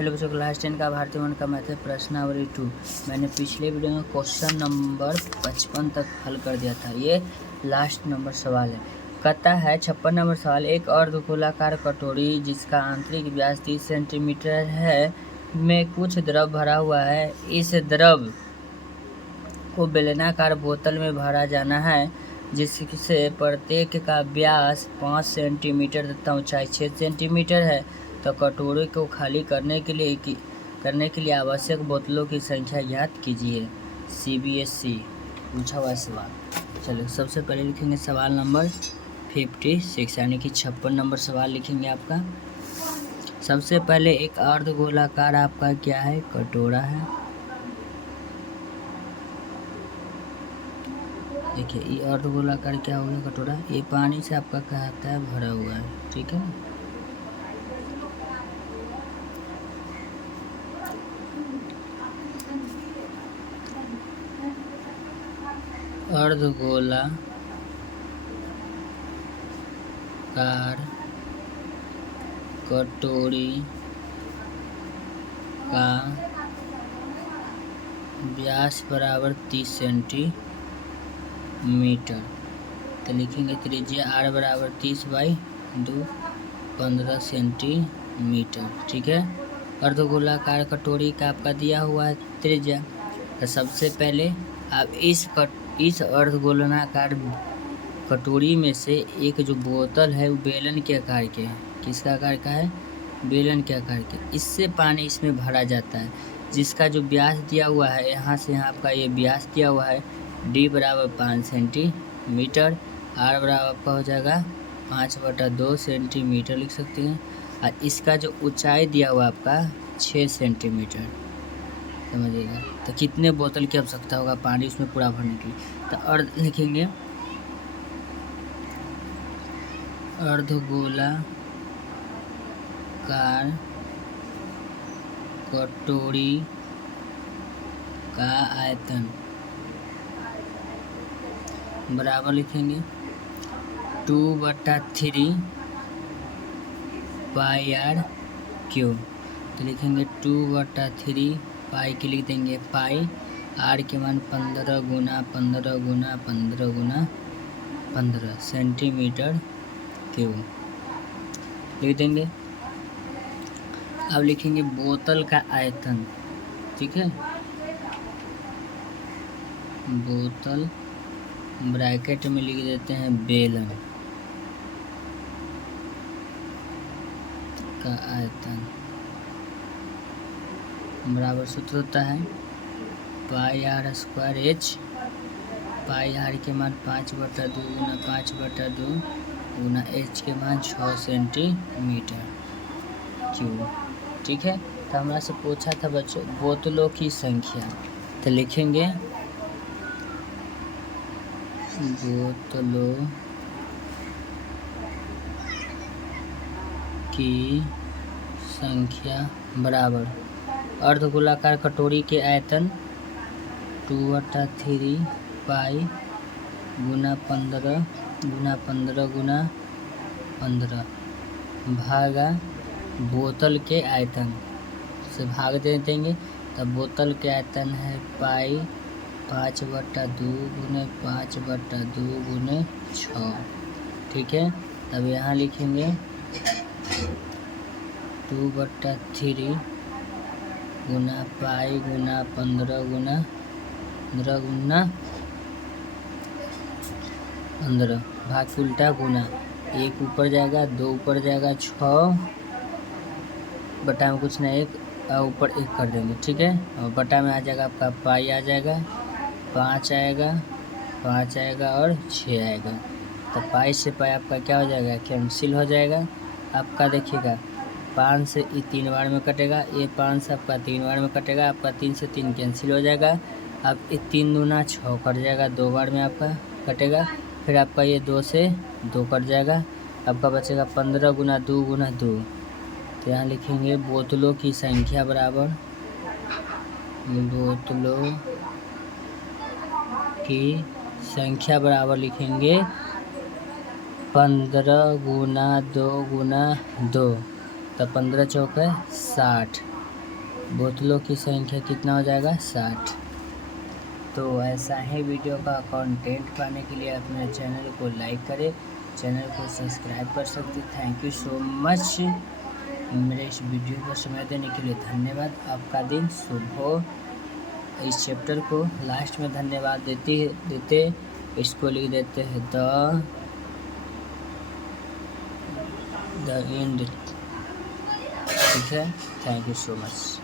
चलो बच्चों, क्लास 10 का भारतीय वन का मैथ है प्रश्नावली 2। मैंने पिछले वीडियो में क्वेश्चन नंबर 55 तक हल कर दिया था। ये लास्ट नंबर सवाल है। कहता है 56 नंबर सवाल, एक अर्धगोलाकार कटोरी जिसका आंतरिक व्यास 30 सेंटीमीटर है में कुछ द्रव भरा हुआ है। इस द्रव को बेलनाकार बोतल में भरा जाना है जिससे प्रत्येक का व्यास 5 सेंटीमीटर तथा ऊंचाई 6 सेंटीमीटर है। तो कटोरे को खाली करने के लिए आवश्यक बोतलों की संख्या ज्ञात कीजिए। CBSE पूछा हुआ सवाल। चलो सबसे पहले लिखेंगे सवाल नंबर 56 यानी कि 56 नंबर सवाल लिखेंगे आपका। सबसे पहले एक अर्धगोलाकार आपका क्या है, कटोरा है। देखिए ये अर्धगोलाकार क्या हो गया, कटोरा। ये पानी से आपका कहता है भरा हुआ है, ठीक है ना। अर्धगोलाकार कटोरी का व्यास बराबर 30 सेंटीमीटर। तो लिखेंगे त्रिज्या r बराबर 30/2 15 सेंटीमीटर, ठीक है। अर्धगोलाकार कटोरी का आपका दिया हुआ है त्रिज्या। तो सबसे पहले आप इस अर्धगोलाकार कटोरी में से एक जो बोतल है वो बेलन के आकार के है। किसका आकार का है, बेलन के आकार के। इससे पानी इसमें भरा जाता है जिसका जो व्यास दिया हुआ है, यहाँ से यहाँ आपका ये व्यास दिया हुआ है d बराबर 5 सेंटीमीटर, r बराबर आपका हो जाएगा 5/2 सेंटीमीटर लिख सकते हैं। और इसका जो ऊंचाई दिया हुआ आपका 6 सेंटीमीटर, समझिएगा। तो कितने बोतल की आवश्यकता होगा पानी उसमें पूरा भरने के लिए। तो अर्ध लिखेंगे अर्धगोलाकार कटोरी का आयतन बराबर लिखेंगे 2/3 πr³। तो लिखेंगे 2/3 पाई के लिख देंगे पाई, r के मान 15 गुना 15 गुना 15 गुना 15 सेंटीमीटर क्यूब लिख देंगे। अब लिखेंगे बोतल का आयतन, ठीक है। बोतल ब्रैकेट में लिख देते हैं बेलन का आयतन बराबर सूत्र होता है πr²h। पाई r के मान 5/2 गुना 5/2 गुना h के मान 6 सेंटीमीटर क्यूब, ठीक है। तो हमारा से पूछा था बच्चों बोतलों की संख्या। तो लिखेंगे बोतलों की संख्या बराबर अर्धगोलाकार कटोरी के आयतन 2/3 पाई गुना 15 गुना 15 गुना 15 भागा बोतल के आयतन से भाग दे देंगे। तब बोतल के आयतन है पाई 5/2 गुने 5/2 गुने 6, ठीक है। तब यहाँ लिखेंगे 2/3 गुना पाई गुना 15 गुना 15 गुना 15 भाग उल्टा गुना, 1 ऊपर जाएगा 2 ऊपर जाएगा 6 बटा में कुछ नहीं, 1 ऊपर 1 कर देंगे, ठीक है। और बटा में आ जाएगा आपका पाई आ जाएगा 5 आएगा 5 आएगा और 6 आएगा। तो पाई से पाई आपका क्या हो जाएगा, कैंसिल हो जाएगा आपका। देखिएगा 5 से 3 बार में कटेगा, ये 5 से आपका 3 बार में कटेगा, आपका 3 से 3 कैंसिल हो जाएगा। अब 3 दूना 6 कट जाएगा, 2 बार में आपका कटेगा। फिर आपका ये 2 से 2 कट जाएगा, आपका बचेगा 15 गुना 2 गुना 2। तो यहाँ लिखेंगे बोतलों की संख्या बराबर बोतलों की संख्या बराबर लिखेंगे 15 गुना 2 गुना 2। तो 15 चौक है 60, बोतलों की संख्या कितना हो जाएगा 60। तो ऐसा ही वीडियो का कंटेंट पाने के लिए अपने चैनल को लाइक करें, चैनल को सब्सक्राइब कर सकते। Thank you so much. मेरे इस वीडियो को समय देने के लिए धन्यवाद। आपका दिन शुभ हो। इस चैप्टर को लास्ट में धन्यवाद देते इसको लिख देते हैं द एंड। ठीक है, थैंक यू सो मच।